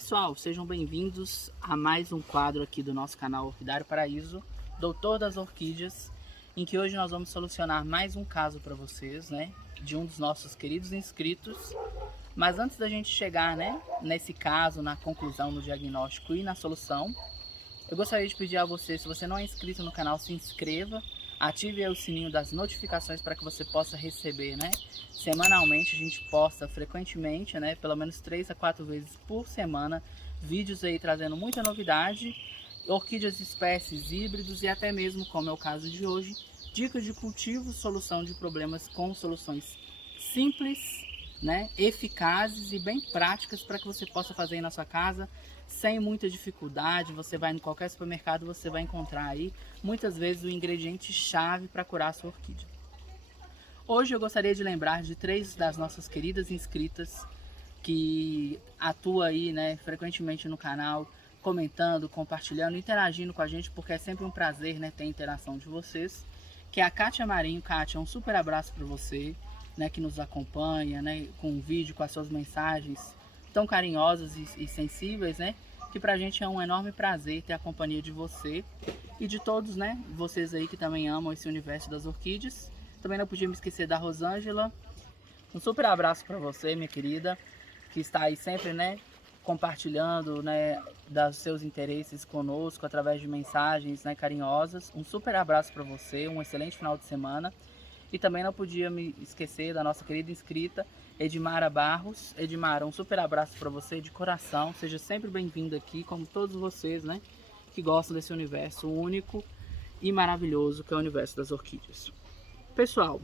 pessoal, sejam bem-vindos a mais um quadro aqui do nosso canal Orquidário Paraíso, Doutor das Orquídeas, em que hoje nós vamos solucionar mais um caso para vocês, né, de um dos nossos queridos inscritos. Mas antes da gente chegar, né, nesse caso, na conclusão, no diagnóstico e na solução, eu gostaria de pedir a você, se você não é inscrito no canal, se inscreva, ative aí o sininho das notificações para que você possa receber, né? Semanalmente, a gente posta frequentemente, né? Pelo menos 3 a 4 vezes por semana, vídeos aí trazendo muita novidade, orquídeas, espécies, híbridos e até mesmo, como é o caso de hoje, dicas de cultivo, solução de problemas com soluções simples, né? Eficazes e bem práticas para que você possa fazer aí na sua casa, sem muita dificuldade. Você vai em qualquer supermercado, você vai encontrar aí muitas vezes o ingrediente chave para curar a sua orquídea. Hoje eu gostaria de lembrar de 3 das nossas queridas inscritas que atuam aí, né, frequentemente no canal, comentando, compartilhando, interagindo com a gente, porque é sempre um prazer, né, ter a interação de vocês, que é a Kátia Marinho. Kátia, um super abraço para você, né, que nos acompanha, né, com o vídeo, com as suas mensagens tão carinhosas e sensíveis, né, que pra gente é um enorme prazer ter a companhia de você e de todos, né, vocês aí que também amam esse universo das orquídeas. Também não podia me esquecer da Rosângela. Um super abraço para você, minha querida, que está aí sempre, né, compartilhando, né, dos seus interesses conosco através de mensagens, né, carinhosas. Um super abraço para você, um excelente final de semana. E também não podia me esquecer da nossa querida inscrita, Edmara Barros. Edmara, um super abraço para você de coração. Seja sempre bem-vinda aqui, como todos vocês, né, que gostam desse universo único e maravilhoso que é o universo das orquídeas. Pessoal,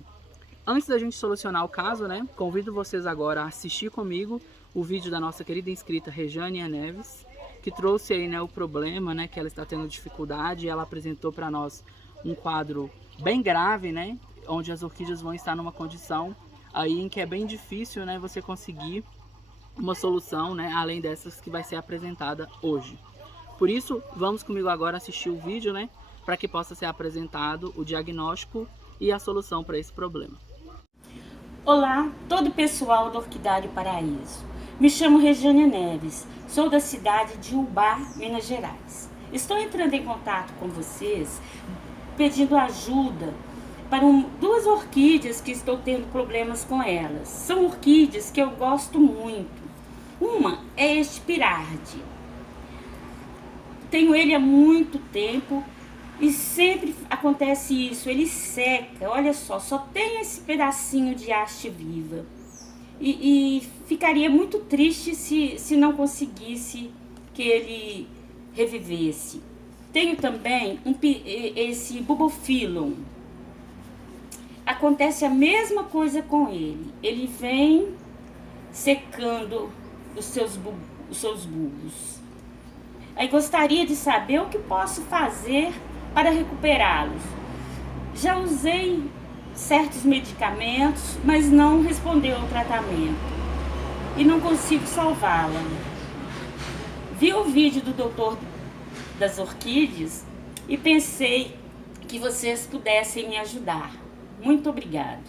antes da gente solucionar o caso, né, convido vocês agora a assistir comigo o vídeo da nossa querida inscrita Rejânia Neves, que trouxe aí, né, o problema, né, que ela está tendo dificuldade. Ela apresentou para nós um quadro bem grave, né, onde as orquídeas vão estar numa condição aí em que é bem difícil, né, você conseguir uma solução, né, além dessas que vai ser apresentada hoje. Por isso, vamos comigo agora assistir o vídeo, né, para que possa ser apresentado o diagnóstico e a solução para esse problema. Olá, todo o pessoal do Orquidário Paraíso. Me chamo Rejânia Neves, sou da cidade de Ubá, Minas Gerais. Estou entrando em contato com vocês pedindo ajuda para 2 orquídeas que estou tendo problemas com elas. São orquídeas que eu gosto muito. Uma é este Pirardi. Tenho ele há muito tempo e sempre acontece isso, ele seca. Olha só tem esse pedacinho de haste viva. E ficaria muito triste se não conseguisse que ele revivesse. Tenho também esse Bulbophyllum. Acontece a mesma coisa com ele. Ele vem secando os seus bulbos. Aí gostaria de saber o que posso fazer para recuperá-los. Já usei certos medicamentos, mas não respondeu ao tratamento e não consigo salvá-la. Vi o vídeo do Doutor das Orquídeas e pensei que vocês pudessem me ajudar. Muito obrigada.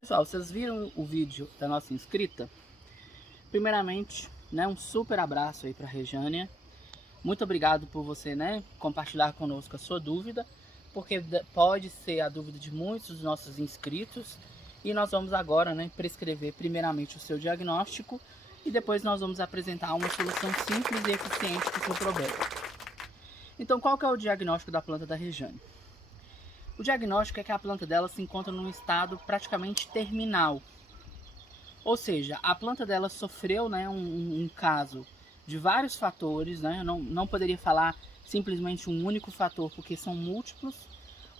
Pessoal, vocês viram o vídeo da nossa inscrita? Primeiramente, né, um super abraço aí para a Rejânia. Muito obrigado por você, né, compartilhar conosco a sua dúvida, porque pode ser a dúvida de muitos dos nossos inscritos. E nós vamos agora, né, prescrever primeiramente o seu diagnóstico e depois nós vamos apresentar uma solução simples e eficiente para o seu problema. Então, qual que é o diagnóstico da planta da Rejânia? O diagnóstico é que a planta dela se encontra num estado praticamente terminal. Ou seja, a planta dela sofreu, né, um caso de vários fatores, né? Não poderia falar simplesmente um único fator, porque são múltiplos.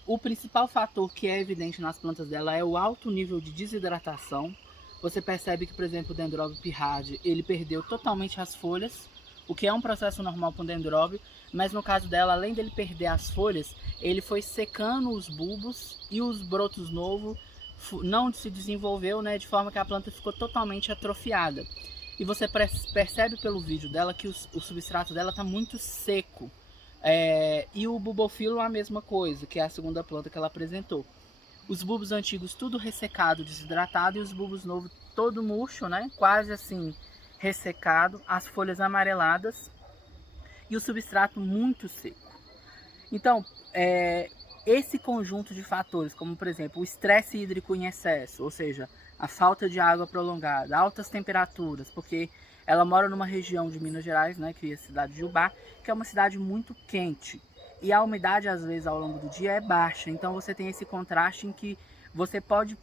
O principal fator que é evidente nas plantas dela é o alto nível de desidratação. Você percebe que, por exemplo, o Dendrobium Pirardi, ele perdeu totalmente as folhas, o que é um processo normal para o dendróbio, mas no caso dela, além dele perder as folhas, ele foi secando os bulbos e os brotos novos não se desenvolveu, né, de forma que a planta ficou totalmente atrofiada. E você percebe pelo vídeo dela que o substrato dela está muito seco. E o Bulbophyllum a mesma coisa, que é a segunda planta que ela apresentou. Os bulbos antigos tudo ressecado, desidratado, e os bulbos novos todo murcho, né, quase assim, ressecado, as folhas amareladas e o substrato muito seco. Então, esse conjunto de fatores, como por exemplo o estresse hídrico em excesso, ou seja, a falta de água prolongada, altas temperaturas, porque ela mora numa região de Minas Gerais, né, que é a cidade de Ubá, que é uma cidade muito quente. E a umidade, às vezes, ao longo do dia é baixa. Então, você tem esse contraste em que você pode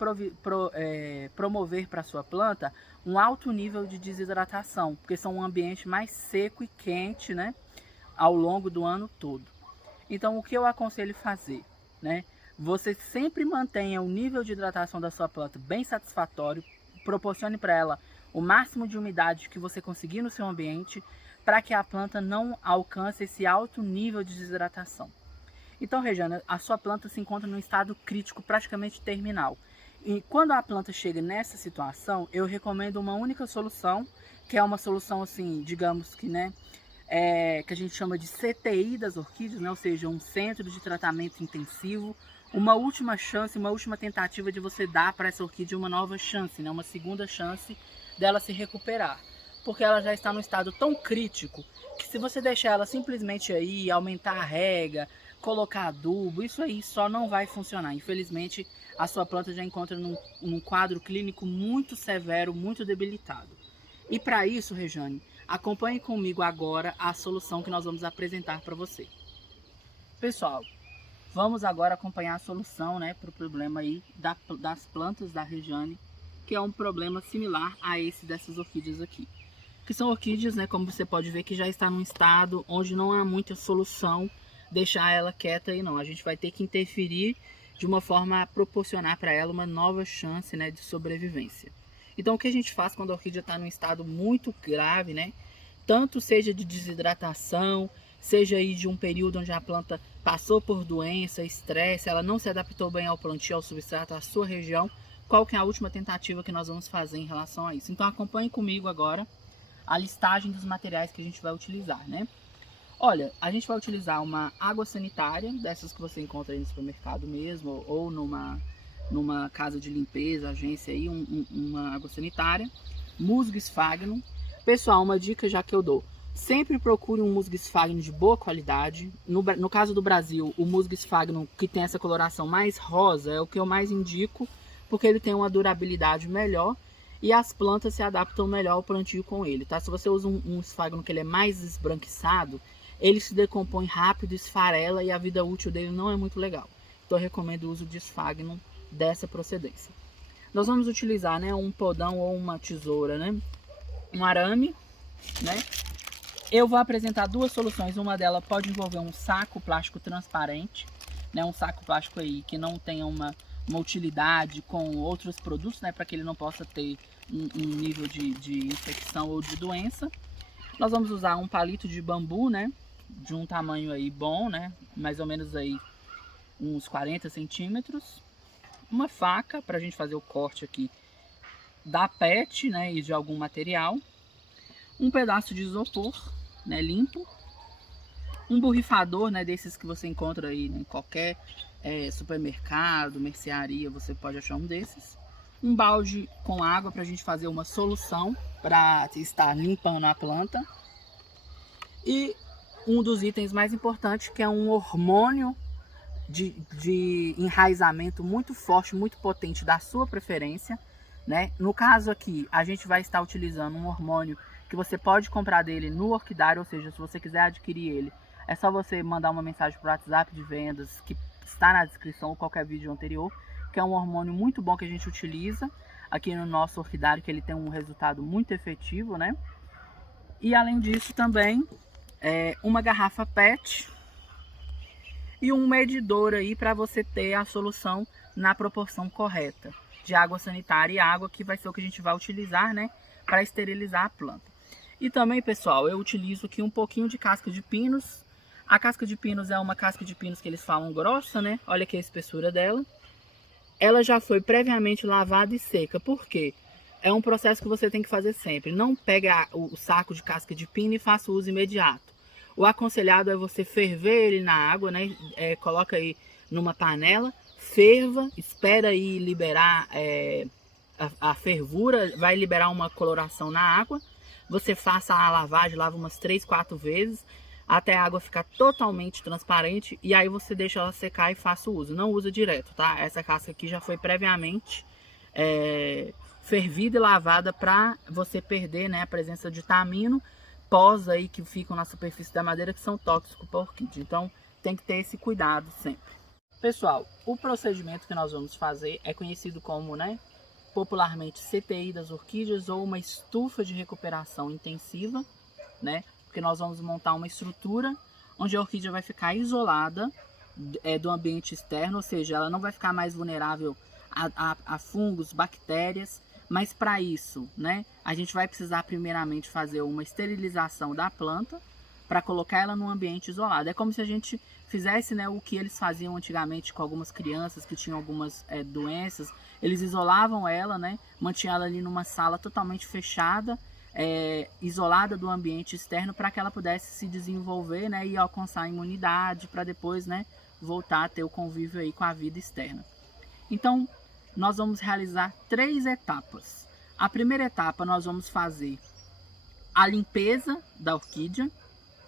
promover para a sua planta um alto nível de desidratação, porque são um ambiente mais seco e quente, né, ao longo do ano todo. Então, o que eu aconselho fazer, né? Você sempre mantenha o nível de hidratação da sua planta bem satisfatório, proporcione para ela o máximo de umidade que você conseguir no seu ambiente, para que a planta não alcance esse alto nível de desidratação. Então, Regiane, a sua planta se encontra num estado crítico, praticamente terminal. E quando a planta chega nessa situação, eu recomendo uma única solução, que é uma solução assim, digamos que, né, que a gente chama de CTI das orquídeas, né, ou seja, um centro de tratamento intensivo, uma última chance, uma última tentativa de você dar para essa orquídea uma nova chance, né, uma segunda chance dela se recuperar. Porque ela já está num estado tão crítico que se você deixar ela simplesmente aí, aumentar a rega, colocar adubo, isso aí só não vai funcionar. Infelizmente, a sua planta já encontra num quadro clínico muito severo, muito debilitado. E para isso, Regiane, acompanhe comigo agora a solução que nós vamos apresentar para você. Pessoal, vamos agora acompanhar a solução, né, para o problema aí das plantas da Regiane, que é um problema similar a esse dessas orquídeas aqui. Que são orquídeas, né, como você pode ver, que já está num estado onde não há muita solução deixar ela quieta aí não. A gente vai ter que interferir de uma forma a proporcionar para ela uma nova chance, né, de sobrevivência. Então, o que a gente faz quando a orquídea está num estado muito grave, né, tanto seja de desidratação, seja aí de um período onde a planta passou por doença, estresse, ela não se adaptou bem ao plantio, ao substrato, à sua região, qual que é a última tentativa que nós vamos fazer em relação a isso? Então, acompanhe comigo agora a listagem dos materiais que a gente vai utilizar, né? Olha, a gente vai utilizar uma água sanitária, dessas que você encontra aí no supermercado mesmo, ou numa casa de limpeza, agência aí, uma água sanitária. Musgo Sphagnum. Pessoal, uma dica já que eu dou. Sempre procure um musgo Sphagnum de boa qualidade. No caso do Brasil, o musgo Sphagnum que tem essa coloração mais rosa é o que eu mais indico, porque ele tem uma durabilidade melhor e as plantas se adaptam melhor ao plantio com ele, tá? Se você usa um Sphagnum que ele é mais esbranquiçado, ele se decompõe rápido, esfarela e a vida útil dele não é muito legal. Então eu recomendo o uso de Sphagnum dessa procedência. Nós vamos utilizar, né, um podão ou uma tesoura, né, um arame, né. Eu vou apresentar duas soluções. Uma delas pode envolver um saco plástico transparente, né, um saco plástico aí que não tenha uma utilidade com outros produtos, né, para que ele não possa ter um nível de infecção ou de doença. Nós vamos usar um palito de bambu, né, de um tamanho aí bom, né, mais ou menos aí uns 40 centímetros. Uma faca para a gente fazer o corte aqui da PET, né, e de algum material. Um pedaço de isopor, né, limpo. Um borrifador, né, desses que você encontra aí em qualquer supermercado, mercearia, você pode achar um desses. Um balde com água para a gente fazer uma solução para estar limpando a planta. E um dos itens mais importantes, que é um hormônio de enraizamento muito forte, muito potente da sua preferência, né? No caso aqui, a gente vai estar utilizando um hormônio que você pode comprar dele no orquidário, ou seja, se você quiser adquirir ele, é só você mandar uma mensagem para o WhatsApp de vendas, que está na descrição ou qualquer vídeo anterior, que é um hormônio muito bom que a gente utiliza aqui no nosso orquidário, que ele tem um resultado muito efetivo, né? E além disso também, uma garrafa PET e um medidor aí para você ter a solução na proporção correta de água sanitária e água, que vai ser o que a gente vai utilizar, né, para esterilizar a planta. E também, pessoal, eu utilizo aqui um pouquinho de casca de pinos. A casca de pinos é uma casca de pinos que eles falam grossa, né? Olha aqui a espessura dela. Ela já foi previamente lavada e seca. Por quê? É um processo que você tem que fazer sempre. Não pega o saco de casca de pino e faça o uso imediato. O aconselhado é você ferver ele na água, né? Coloca aí numa panela, ferva, espera aí liberar a fervura, vai liberar uma coloração na água. você faça a lavagem, lava umas 3, 4 vezes, até a água ficar totalmente transparente, e aí você deixa ela secar e faça o uso. Não usa direto, tá? Essa casca aqui já foi previamente fervida e lavada para você perder, né, a presença de tanino, pós aí que ficam na superfície da madeira, que são tóxicos para a orquídea. Então tem que ter esse cuidado sempre. Pessoal, o procedimento que nós vamos fazer é conhecido como, né, popularmente CTI das orquídeas, ou uma estufa de recuperação intensiva, né? Porque nós vamos montar uma estrutura onde a orquídea vai ficar isolada do ambiente externo, ou seja, ela não vai ficar mais vulnerável a fungos, bactérias, mas para isso, né, a gente vai precisar primeiramente fazer uma esterilização da planta para colocar ela num ambiente isolado. É como se a gente fizesse, né, o que eles faziam antigamente com algumas crianças que tinham algumas doenças. Eles isolavam ela, né, mantinham ela ali numa sala totalmente fechada, isolada do ambiente externo, para que ela pudesse se desenvolver, né, e alcançar a imunidade, para depois, né, voltar a ter o convívio aí com a vida externa. Então, nós vamos realizar 3 etapas. A primeira etapa nós vamos fazer a limpeza da orquídea,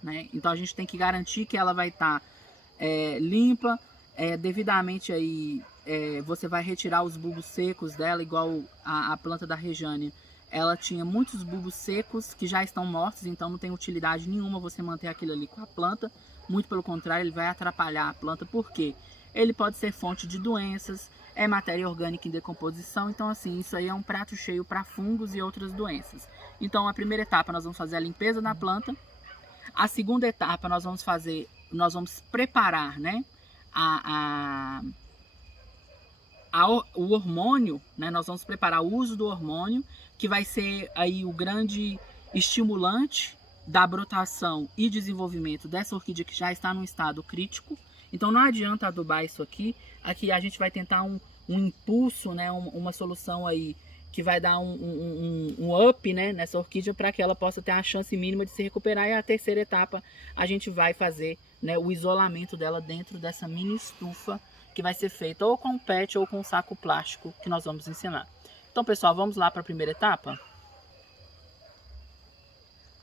né? Então a gente tem que garantir que ela vai estar limpa, devidamente aí. Você vai retirar os bulbos secos dela, igual a planta da Rejane. Ela tinha muitos bulbos secos que já estão mortos, então não tem utilidade nenhuma você manter aquilo ali com a planta. Muito pelo contrário, ele vai atrapalhar a planta. Por quê? Ele pode ser fonte de doenças, é matéria orgânica em decomposição, então assim, isso aí é um prato cheio para fungos e outras doenças. Então a primeira etapa nós vamos fazer a limpeza da planta. A segunda etapa nós vamos preparar, né, o hormônio, né, nós vamos preparar o uso do hormônio, que vai ser aí o grande estimulante da brotação e desenvolvimento dessa orquídea que já está num estado crítico. Então não adianta adubar isso aqui. Aqui a gente vai tentar um impulso, né, uma solução aí que vai dar um up, né, nessa orquídea, para que ela possa ter a chance mínima de se recuperar. E a terceira etapa a gente vai fazer, né, o isolamento dela dentro dessa mini estufa, que vai ser feita ou com PET ou com saco plástico, que nós vamos ensinar. Então, pessoal, vamos lá para a primeira etapa?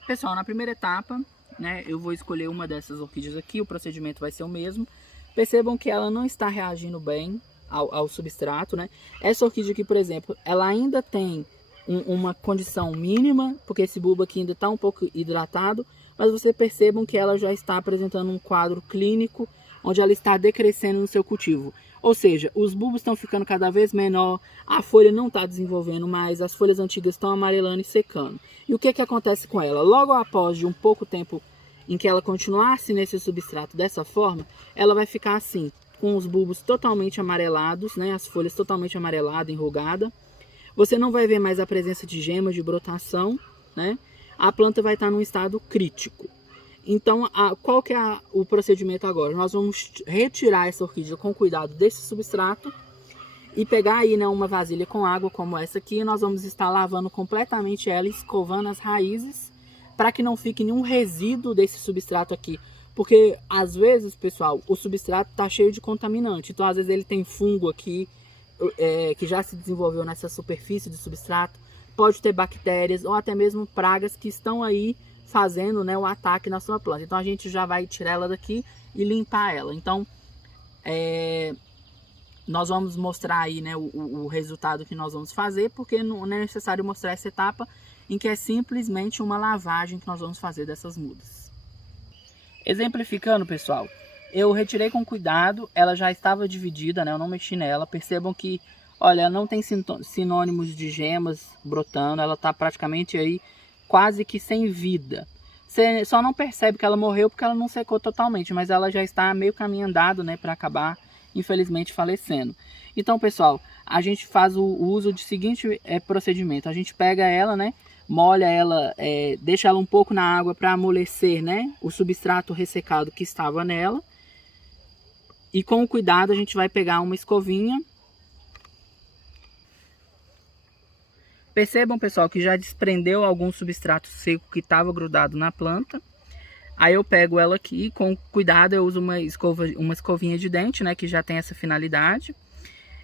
Pessoal, na primeira etapa, né, eu vou escolher uma dessas orquídeas aqui, o procedimento vai ser o mesmo. Percebam que ela não está reagindo bem ao substrato, né? Essa orquídea aqui, por exemplo, ela ainda tem uma condição mínima, porque esse bulbo aqui ainda está um pouco hidratado, mas vocês percebam que ela já está apresentando um quadro clínico, onde ela está decrescendo no seu cultivo. Ou seja, os bulbos estão ficando cada vez menor, a folha não está desenvolvendo mais, as folhas antigas estão amarelando e secando. E o que acontece com ela? Logo após de um pouco tempo em que ela continuasse nesse substrato dessa forma, ela vai ficar assim, com os bulbos totalmente amarelados, né, as folhas totalmente amareladas, enrugadas. Você não vai ver mais a presença de gemas de brotação, né? A planta vai estar num estado crítico. Então, qual que é o procedimento agora? Nós vamos retirar essa orquídea com cuidado desse substrato e pegar aí, né, uma vasilha com água como essa aqui. E nós vamos estar lavando completamente ela, escovando as raízes, para que não fique nenhum resíduo desse substrato aqui. Porque, às vezes, pessoal, o substrato está cheio de contaminante. Então, às vezes, ele tem fungo aqui, que já se desenvolveu nessa superfície do substrato. Pode ter bactérias ou até mesmo pragas que estão aí fazendo, né, o ataque na sua planta. Então, a gente já vai tirar ela daqui e limpar ela. Então, nós vamos mostrar aí, né, o resultado que nós vamos fazer, porque não é necessário mostrar essa etapa em que é simplesmente uma lavagem que nós vamos fazer dessas mudas. Exemplificando, pessoal, eu retirei com cuidado, ela já estava dividida, né? Eu não mexi nela. Percebam que, olha, ela não tem sinônimos de gemas brotando, ela está praticamente aí quase que sem vida. Você só não percebe que ela morreu porque ela não secou totalmente, mas ela já está meio caminho andado, né, para acabar, infelizmente, falecendo. Então, pessoal, a gente faz o uso de seguinte procedimento. A gente pega ela, né, molha ela, deixa ela um pouco na água para amolecer, né, o substrato ressecado que estava nela. E com cuidado a gente vai pegar uma escovinha. Percebam, pessoal, que já desprendeu algum substrato seco que estava grudado na planta. Aí eu pego ela aqui, com cuidado eu uso uma escovinha de dente, né, que já tem essa finalidade.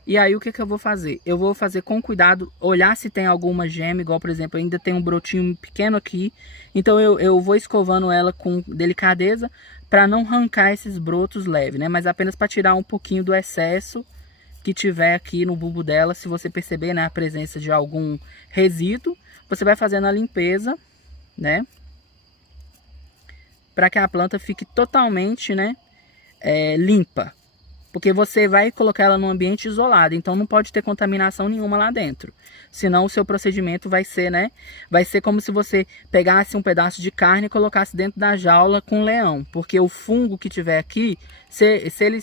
E aí o que eu vou fazer? Eu vou fazer com cuidado, olhar se tem alguma gema, igual por exemplo, ainda tem um brotinho pequeno aqui. Então eu vou escovando ela com delicadeza para não arrancar esses brotos leves, né? Mas apenas para tirar um pouquinho do excesso que tiver aqui no bulbo dela. Se você perceber, né, a presença de algum resíduo, você vai fazendo a limpeza, né? Para que a planta fique totalmente, né, limpa. Porque você vai colocar ela num ambiente isolado, então não pode ter contaminação nenhuma lá dentro. Senão o seu procedimento vai ser, né? Vai ser como se você pegasse um pedaço de carne e colocasse dentro da jaula com um leão. Porque o fungo que tiver aqui, se ele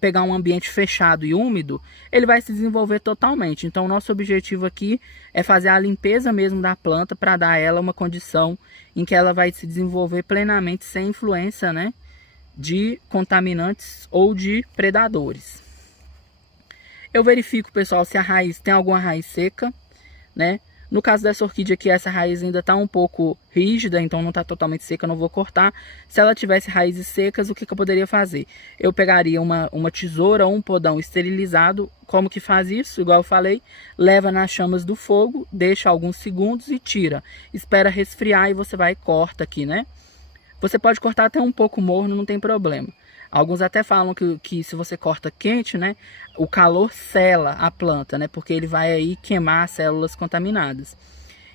pegar um ambiente fechado e úmido, ele vai se desenvolver totalmente. Então o nosso objetivo aqui é fazer a limpeza mesmo da planta para dar a ela uma condição em que ela vai se desenvolver plenamente sem influência, né, de contaminantes ou de predadores. Eu verifico, pessoal, se a raiz tem alguma raiz seca, né? No caso dessa orquídea aqui, essa raiz ainda está um pouco rígida, então não está totalmente seca, eu não vou cortar. Se ela tivesse raízes secas, o que eu poderia fazer? Eu pegaria uma tesoura ou um podão esterilizado. Como que faz isso? Igual eu falei, leva nas chamas do fogo, deixa alguns segundos e tira. Espera resfriar e você vai e corta aqui, né? Você pode cortar até um pouco morno, não tem problema. Alguns até falam que se você corta quente, né, o calor sela a planta, né, porque ele vai aí queimar as células contaminadas.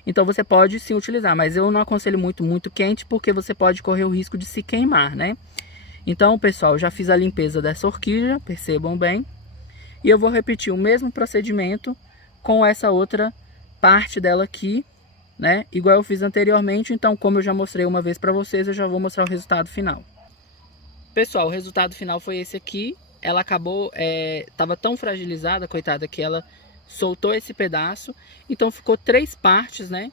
Então você pode sim utilizar, mas eu não aconselho muito quente, porque você pode correr o risco de se queimar, né. Então, pessoal, eu já fiz a limpeza dessa orquídea, percebam bem. E eu vou repetir o mesmo procedimento com essa outra parte dela aqui, né, igual eu fiz anteriormente. Então, como eu já mostrei uma vez para vocês, eu já vou mostrar o resultado final. Pessoal, o resultado final foi esse aqui. Ela acabou, estava tão fragilizada, coitada, que ela soltou esse pedaço. Então ficou 3 partes, né,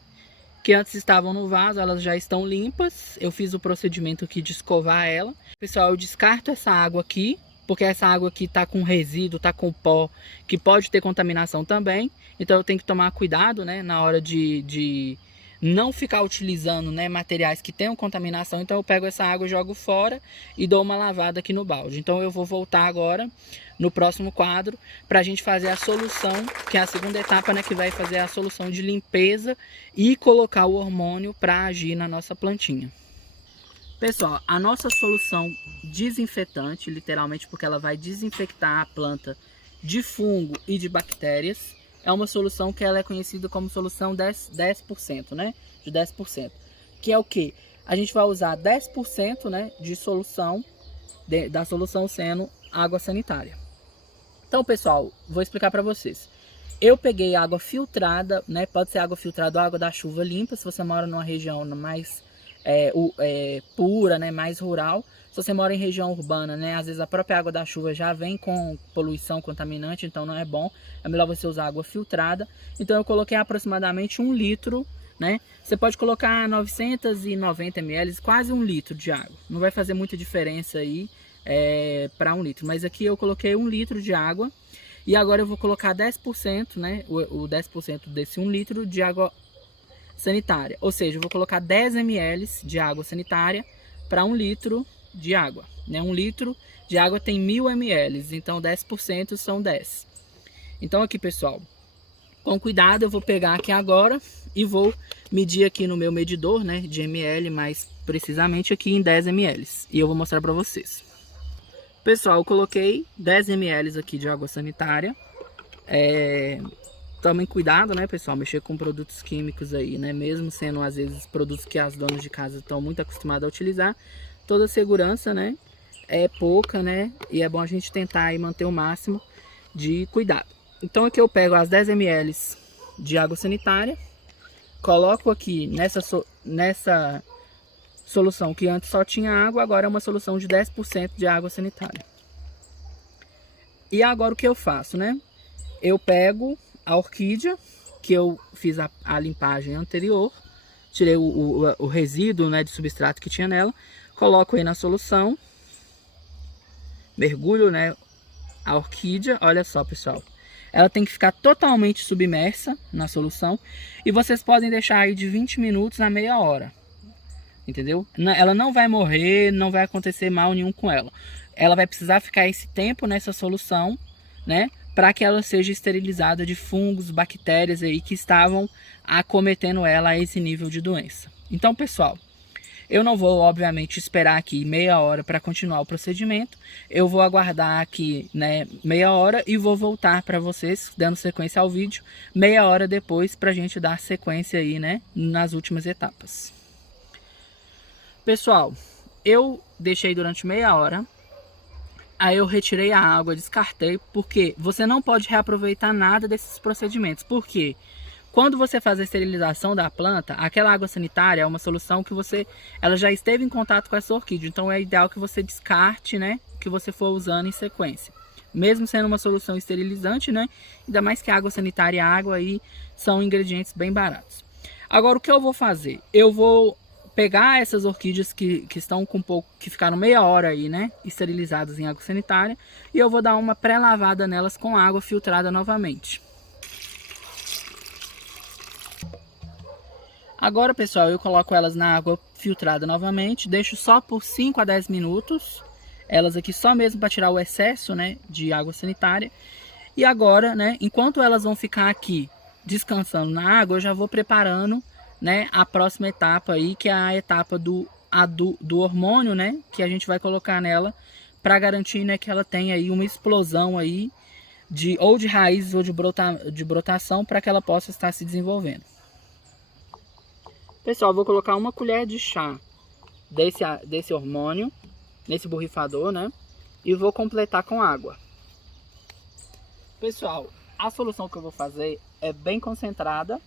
que antes estavam no vaso, elas já estão limpas. Eu fiz o procedimento aqui de escovar ela. Pessoal, eu descarto essa água aqui, porque essa água aqui tá com resíduo, tá com pó, que pode ter contaminação também. Então eu tenho que tomar cuidado, né, na hora de não ficar utilizando, né, materiais que tenham contaminação. Então eu pego essa água, jogo fora e dou uma lavada aqui no balde. Então eu vou voltar agora no próximo quadro para a gente fazer a solução, que é a segunda etapa, né, que vai fazer a solução de limpeza e colocar o hormônio para agir na nossa plantinha. Pessoal, a nossa solução desinfetante, literalmente porque ela vai desinfectar a planta de fungo e de bactérias, é uma solução que ela é conhecida como solução 10%, né? De 10%. Que é o que? A gente vai usar 10%, né, de solução, da solução sendo água sanitária. Então, pessoal, vou explicar para vocês. Eu peguei água filtrada, né? Pode ser água filtrada ou água da chuva limpa, se você mora numa região mais pura, né, mais rural. Se você mora em região urbana, né, às vezes a própria água da chuva já vem com poluição contaminante, então não é bom. É melhor você usar água filtrada. Então eu coloquei aproximadamente 1 litro, né? Você pode colocar 990 ml, quase 1 litro de água. Não vai fazer muita diferença aí para 1 litro. Mas aqui eu coloquei 1 litro de água. E agora eu vou colocar 10%, né? O 10% desse 1 litro de água sanitária. Ou seja, eu vou colocar 10 ml de água sanitária para 1 litro de água, né? 1 litro de água tem 1000 ml, então 10% são 10. Então aqui, pessoal, com cuidado eu vou pegar aqui agora e vou medir aqui no meu medidor, né, de ml, mais precisamente aqui em 10 ml. E eu vou mostrar para vocês. Pessoal, eu coloquei 10 ml aqui de água sanitária. Tomem cuidado, né, pessoal, mexer com produtos químicos aí, né, mesmo sendo às vezes produtos que as donas de casa estão muito acostumadas a utilizar. Toda segurança, né, é pouca, né, e é bom a gente tentar aí manter o máximo de cuidado. Então aqui eu pego as 10 ml de água sanitária, coloco aqui nessa solução que antes só tinha água, agora é uma solução de 10% de água sanitária. E agora o que eu faço, né? Eu pego a orquídea, que eu fiz a limpagem anterior, tirei o resíduo, né, de substrato que tinha nela, coloco aí na solução, mergulho, né, a orquídea. Olha só, pessoal, ela tem que ficar totalmente submersa na solução, e vocês podem deixar aí de 20 minutos a meia hora, entendeu? Ela não vai morrer, não vai acontecer mal nenhum com ela. Ela vai precisar ficar esse tempo nessa solução, né, para que ela seja esterilizada de fungos, bactérias aí que estavam acometendo ela a esse nível de doença. Então, pessoal, eu não vou, obviamente, esperar aqui meia hora para continuar o procedimento. Eu vou aguardar aqui, né, meia hora e vou voltar para vocês, dando sequência ao vídeo, meia hora depois, para a gente dar sequência aí, né, nas últimas etapas. Pessoal, eu deixei durante meia hora. Aí eu retirei a água, descartei, porque você não pode reaproveitar nada desses procedimentos. Por quê? Quando você faz a esterilização da planta, aquela água sanitária é uma solução que ela já esteve em contato com essa orquídea. Então é ideal que você descarte, né, o que você for usando em sequência. Mesmo sendo uma solução esterilizante, né, ainda mais que água sanitária e água aí são ingredientes bem baratos. Agora o que eu vou fazer? Eu vou pegar essas orquídeas que estão com que ficaram meia hora aí, né, esterilizadas em água sanitária, e eu vou dar uma pré-lavada nelas com água filtrada novamente. Agora, pessoal, eu coloco elas na água filtrada novamente, deixo só por 5 a 10 minutos, elas aqui só mesmo para tirar o excesso, né, de água sanitária. E agora, né, enquanto elas vão ficar aqui descansando na água, eu já vou preparando, né, a próxima etapa aí, que é a etapa do hormônio, né, que a gente vai colocar nela para garantir, né, que ela tenha aí uma explosão aí ou de raízes ou de brotação para que ela possa estar se desenvolvendo. Pessoal, eu vou colocar uma colher de chá desse hormônio nesse borrifador, né, e vou completar com água. Pessoal, a solução que eu vou fazer é bem concentrada,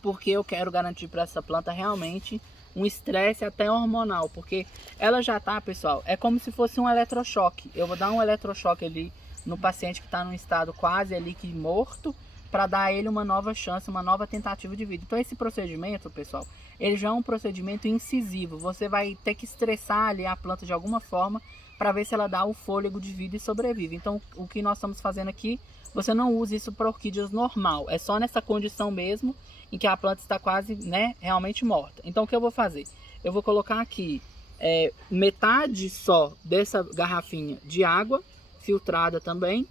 porque eu quero garantir para essa planta realmente um estresse até hormonal, porque ela já tá, pessoal, é como se fosse um eletrochoque. Eu vou dar um eletrochoque ali no paciente que está num estado quase ali que morto, para dar a ele uma nova chance, uma nova tentativa de vida. Então esse procedimento, pessoal, ele já é um procedimento incisivo. Você vai ter que estressar ali a planta de alguma forma para ver se ela dá o fôlego de vida e sobrevive. Então o que nós estamos fazendo aqui, você não usa isso para orquídeas normal, é só nessa condição mesmo em que a planta está quase, né, realmente morta. Então o que eu vou fazer? Eu vou colocar aqui metade só dessa garrafinha de água filtrada também,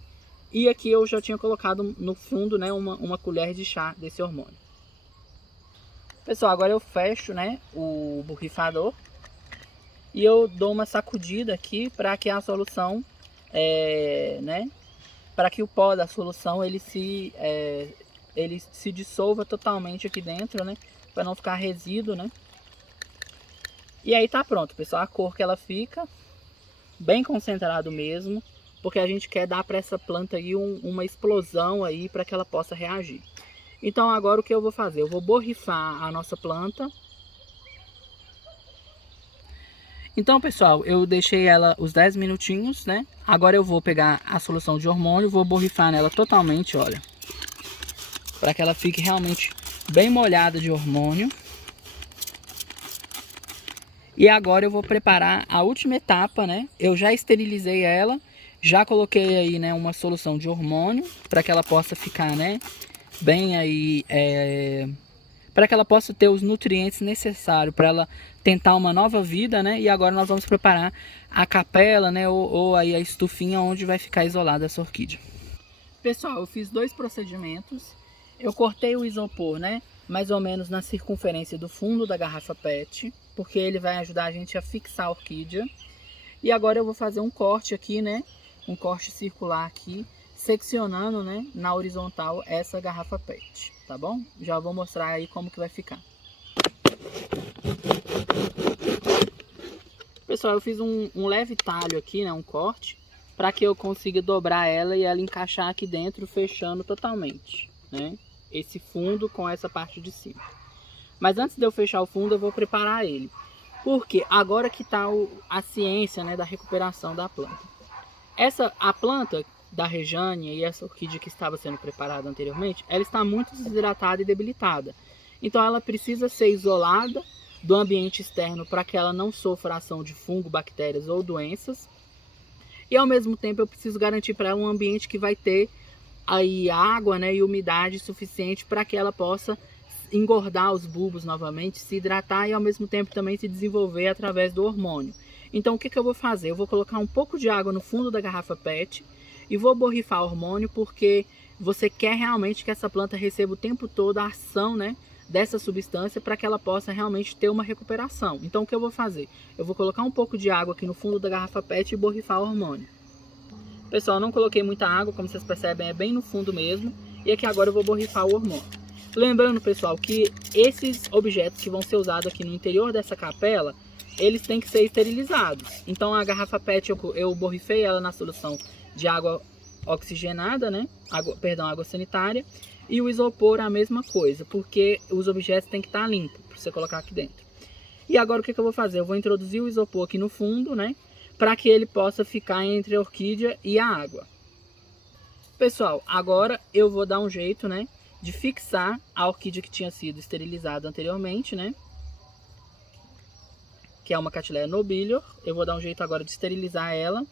e aqui eu já tinha colocado no fundo, né, uma colher de chá desse hormônio. Pessoal, agora eu fecho, né, o borrifador e eu dou uma sacudida aqui para que a solução, né, para que o pó da solução ele se dissolva totalmente aqui dentro, né, para não ficar resíduo, né. E aí tá pronto, pessoal, a cor que ela fica bem concentrado mesmo, porque a gente quer dar para essa planta aí uma explosão aí para que ela possa reagir. Então agora o que eu vou fazer? Eu vou borrifar a nossa planta. Então, pessoal, eu deixei ela os 10 minutinhos, né? Agora eu vou pegar a solução de hormônio, vou borrifar nela totalmente, olha, para que ela fique realmente bem molhada de hormônio. E agora eu vou preparar a última etapa, né? Eu já esterilizei ela. Já coloquei aí, né, uma solução de hormônio para que ela possa ficar, né, bem aí, para que ela possa ter os nutrientes necessários para ela tentar uma nova vida, né? E agora nós vamos preparar a capela, né, ou aí a estufinha onde vai ficar isolada essa orquídea. Pessoal, eu fiz 2 procedimentos. Eu cortei o isopor, né, mais ou menos na circunferência do fundo da garrafa PET, porque ele vai ajudar a gente a fixar a orquídea. E agora eu vou fazer um corte aqui, né, um corte circular aqui, seccionando, né, na horizontal essa garrafa PET, tá bom? Já vou mostrar aí como que vai ficar. Pessoal, eu fiz um leve talho aqui, né, um corte, para que eu consiga dobrar ela e ela encaixar aqui dentro, fechando totalmente, né, esse fundo com essa parte de cima. Mas antes de eu fechar o fundo, eu vou preparar ele. Porque agora que está a ciência, né, da recuperação da planta. A planta da Rejane e essa orquídea que estava sendo preparada anteriormente, ela está muito desidratada e debilitada. Então ela precisa ser isolada do ambiente externo para que ela não sofra ação de fungo, bactérias ou doenças. E ao mesmo tempo eu preciso garantir para ela um ambiente que vai ter aí água, né, e umidade suficiente para que ela possa engordar os bulbos novamente, se hidratar e ao mesmo tempo também se desenvolver através do hormônio. Então o que eu vou fazer? Eu vou colocar um pouco de água no fundo da garrafa PET E vou borrifar hormônio porque você quer realmente que essa planta receba o tempo todo a ação, né, dessa substância para que ela possa realmente ter uma recuperação. Então o que eu vou fazer? Eu vou colocar um pouco de água aqui no fundo da garrafa PET e borrifar o hormônio. Pessoal, não coloquei muita água, como vocês percebem, é bem no fundo mesmo. E aqui agora eu vou borrifar o hormônio. Lembrando, pessoal, que esses objetos que vão ser usados aqui no interior dessa capela, eles têm que ser esterilizados. Então a garrafa PET eu borrifei ela na solução de água oxigenada, né? Água sanitária. E o isopor a mesma coisa, porque os objetos têm que estar limpos para você colocar aqui dentro. E agora o que eu vou fazer? Eu vou introduzir o isopor aqui no fundo, né? Para que ele possa ficar entre a orquídea e a água. Pessoal, agora eu vou dar um jeito, né, de fixar a orquídea que tinha sido esterilizada anteriormente, né? Que é uma Cattleya nobilior. Eu vou dar um jeito agora de esterilizar ela.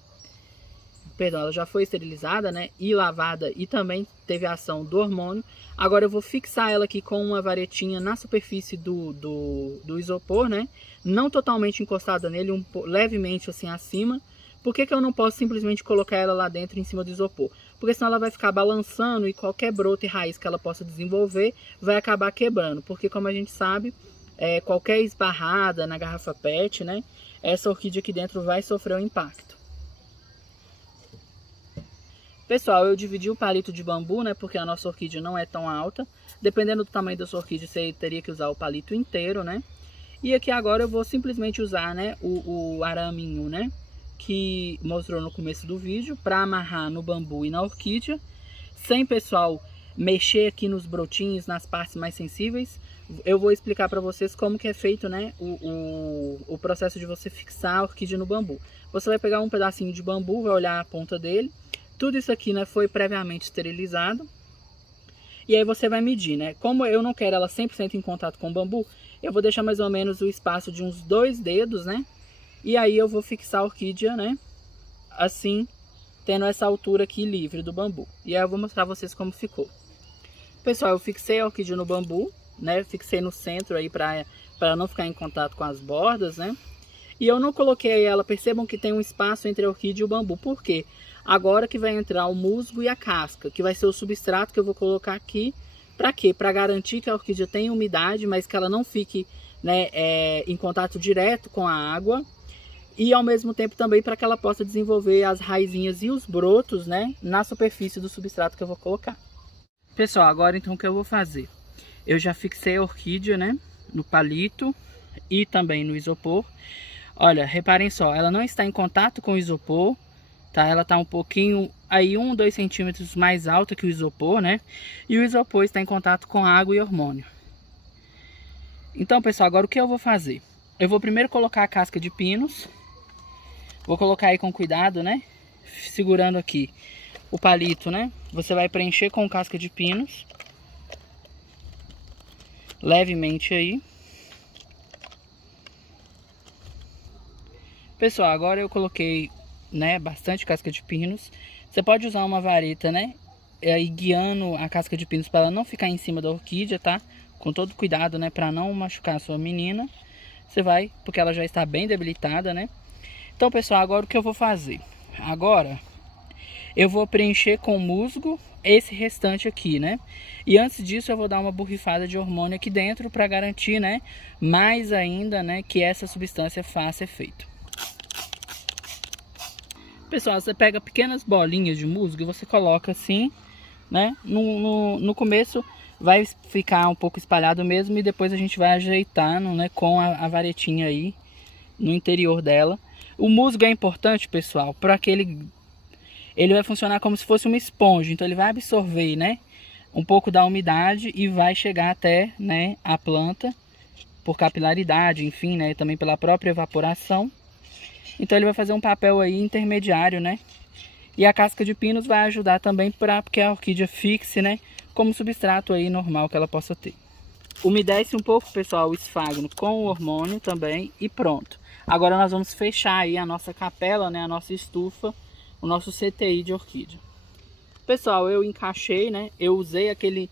Perdão, ela já foi esterilizada, né? E lavada e também teve a ação do hormônio. Agora eu vou fixar ela aqui com uma varetinha na superfície do isopor, né? Não totalmente encostada nele, levemente assim acima. Por que eu não posso simplesmente colocar ela lá dentro em cima do isopor? Porque senão ela vai ficar balançando e qualquer broto e raiz que ela possa desenvolver vai acabar quebrando. Porque como a gente sabe, qualquer esbarrada na garrafa PET, né? Essa orquídea aqui dentro vai sofrer um impacto. Pessoal, eu dividi o palito de bambu, né? Porque a nossa orquídea não é tão alta. Dependendo do tamanho da sua orquídea, você teria que usar o palito inteiro, né? E aqui agora eu vou simplesmente usar, né, o araminho, né? Que mostrou no começo do vídeo, para amarrar no bambu e na orquídea. Sem, pessoal, mexer aqui nos brotinhos, nas partes mais sensíveis. Eu vou explicar para vocês como que é feito, né, o processo de você fixar a orquídea no bambu. Você vai pegar um pedacinho de bambu, vai olhar a ponta dele. Tudo isso aqui, né, foi previamente esterilizado. E aí você vai medir, né? Como eu não quero ela 100% em contato com o bambu, eu vou deixar mais ou menos o espaço de uns 2 dedos, né? E aí eu vou fixar a orquídea, né? Assim, tendo essa altura aqui livre do bambu. E aí eu vou mostrar pra vocês como ficou. Pessoal, eu fixei a orquídea no bambu, né? Fixei no centro aí para não ficar em contato com as bordas, né? E eu não coloquei ela, percebam que tem um espaço entre a orquídea e o bambu. Por quê? Agora que vai entrar o musgo e a casca, que vai ser o substrato que eu vou colocar aqui. Para quê? Para garantir que a orquídea tenha umidade, mas que ela não fique, né, em contato direto com a água. E ao mesmo tempo também para que ela possa desenvolver as raizinhas e os brotos, né, na superfície do substrato que eu vou colocar. Pessoal, agora então o que eu vou fazer? Eu já fixei a orquídea, né, no palito e também no isopor. Olha, reparem só, ela não está em contato com o isopor. Tá, ela está um pouquinho, aí 1 ou 2 centímetros mais alta que o isopor, né? E o isopor está em contato com água e hormônio. Então, pessoal, agora o que eu vou fazer? Eu vou primeiro colocar a casca de pinos. Vou colocar aí com cuidado, né? Segurando aqui o palito, né? Você vai preencher com casca de pinos. Levemente aí. Pessoal, agora eu coloquei, né, bastante casca de pinos. Você pode usar uma vareta, né, e guiando a casca de pinos para ela não ficar em cima da orquídea, tá? Com todo cuidado, né, para não machucar a sua menina. Você vai, porque ela já está bem debilitada, né? Então, pessoal, agora o que eu vou fazer? Agora eu vou preencher com musgo esse restante aqui, né? E antes disso eu vou dar uma borrifada de hormônio aqui dentro para garantir, né, mais ainda, né, que essa substância faça efeito. Pessoal, você pega pequenas bolinhas de musgo e você coloca assim, né? No começo vai ficar um pouco espalhado mesmo e depois a gente vai ajeitando, né, com a varetinha aí no interior dela. O musgo é importante, pessoal, para que ele vai funcionar como se fosse uma esponja. Então ele vai absorver, né, um pouco da umidade e vai chegar até, né, a planta por capilaridade, enfim, né, também pela própria evaporação. Então ele vai fazer um papel aí intermediário, né? E a casca de pinos vai ajudar também para que a orquídea fixe, né, como substrato aí normal que ela possa ter. Umedece um pouco, pessoal, o esfagno com o hormônio também e pronto. Agora nós vamos fechar aí a nossa capela, né, a nossa estufa, o nosso CTI de orquídea. Pessoal, eu encaixei, né? Eu usei aquele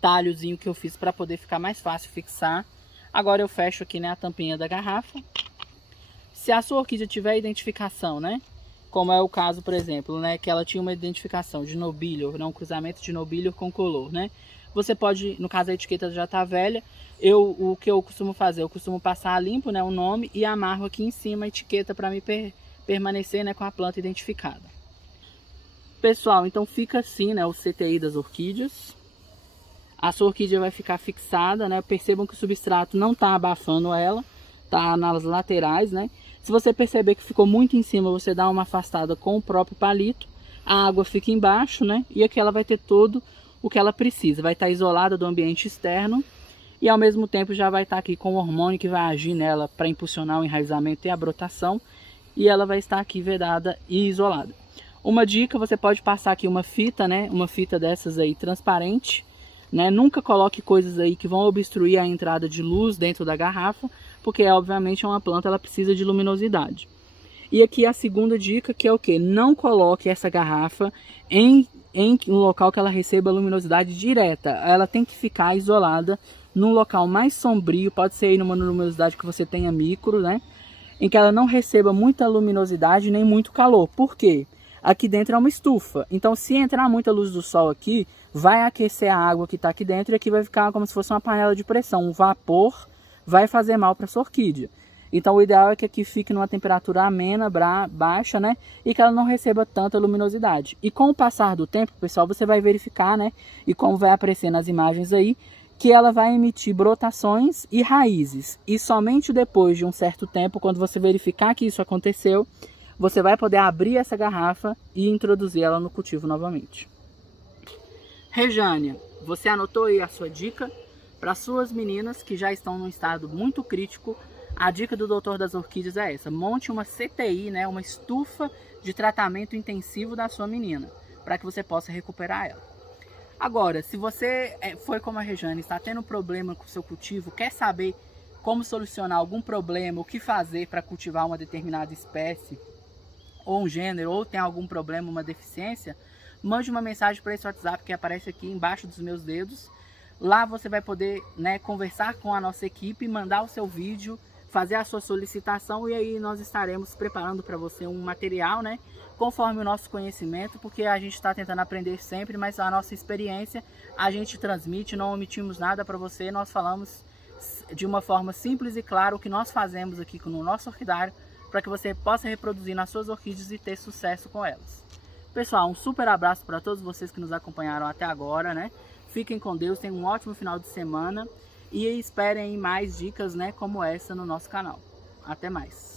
talhozinho que eu fiz para poder ficar mais fácil fixar. Agora eu fecho aqui, né, a tampinha da garrafa. Se a sua orquídea tiver identificação, né, como é o caso, por exemplo, né, que ela tinha uma identificação de nobilior, né, um cruzamento de nobilior com color, né? Você pode, no caso a etiqueta já está velha, o que eu costumo fazer, eu costumo passar a limpo, né, o nome e amarro aqui em cima a etiqueta para me permanecer, né, com a planta identificada. Pessoal, então fica assim, né, o CTI das orquídeas. A sua orquídea vai ficar fixada, né? Percebam que o substrato não está abafando ela, tá nas laterais, né? Se você perceber que ficou muito em cima, você dá uma afastada com o próprio palito. A água fica embaixo, né? E aqui ela vai ter todo o que ela precisa. Vai estar isolada do ambiente externo e ao mesmo tempo já vai estar aqui com o hormônio que vai agir nela para impulsionar o enraizamento e a brotação. E ela vai estar aqui vedada e isolada. Uma dica, você pode passar aqui uma fita, né? Uma fita dessas aí transparente. Né? Nunca coloque coisas aí que vão obstruir a entrada de luz dentro da garrafa, porque obviamente uma planta ela precisa de luminosidade. E aqui a segunda dica, que é o que? Não coloque essa garrafa em um local que ela receba luminosidade direta. Ela tem que ficar isolada num local mais sombrio, pode ser aí numa luminosidade que você tenha micro, né? Em que ela não receba muita luminosidade nem muito calor. Por quê? Aqui dentro é uma estufa, então se entrar muita luz do sol aqui, vai aquecer a água que está aqui dentro e aqui vai ficar como se fosse uma panela de pressão. Um vapor vai fazer mal para a sua orquídea. Então o ideal é que aqui fique numa temperatura amena, baixa, né? E que ela não receba tanta luminosidade. E com o passar do tempo, pessoal, você vai verificar, né? E como vai aparecer nas imagens aí, que ela vai emitir brotações e raízes. E somente depois de um certo tempo, quando você verificar que isso aconteceu, você vai poder abrir essa garrafa e introduzir ela no cultivo novamente. Rejânia, você anotou aí a sua dica? Para suas meninas que já estão num estado muito crítico, a dica do Doutor das Orquídeas é essa: monte uma CTI, né, uma estufa de tratamento intensivo da sua menina, para que você possa recuperar ela. Agora, se você foi como a Rejânia, está tendo problema com o seu cultivo, quer saber como solucionar algum problema, o que fazer para cultivar uma determinada espécie, ou um gênero, ou tem algum problema, uma deficiência, mande uma mensagem para esse WhatsApp que aparece aqui embaixo dos meus dedos. Lá você vai poder, né, conversar com a nossa equipe, mandar o seu vídeo, fazer a sua solicitação e aí nós estaremos preparando para você um material, né, conforme o nosso conhecimento, porque a gente está tentando aprender sempre, mas a nossa experiência a gente transmite, não omitimos nada para você, nós falamos de uma forma simples e clara o que nós fazemos aqui no nosso orquidário, para que você possa reproduzir nas suas orquídeas e ter sucesso com elas. Pessoal, um super abraço para todos vocês que nos acompanharam até agora, né? Fiquem com Deus, tenham um ótimo final de semana e esperem mais dicas, né, como essa no nosso canal. Até mais!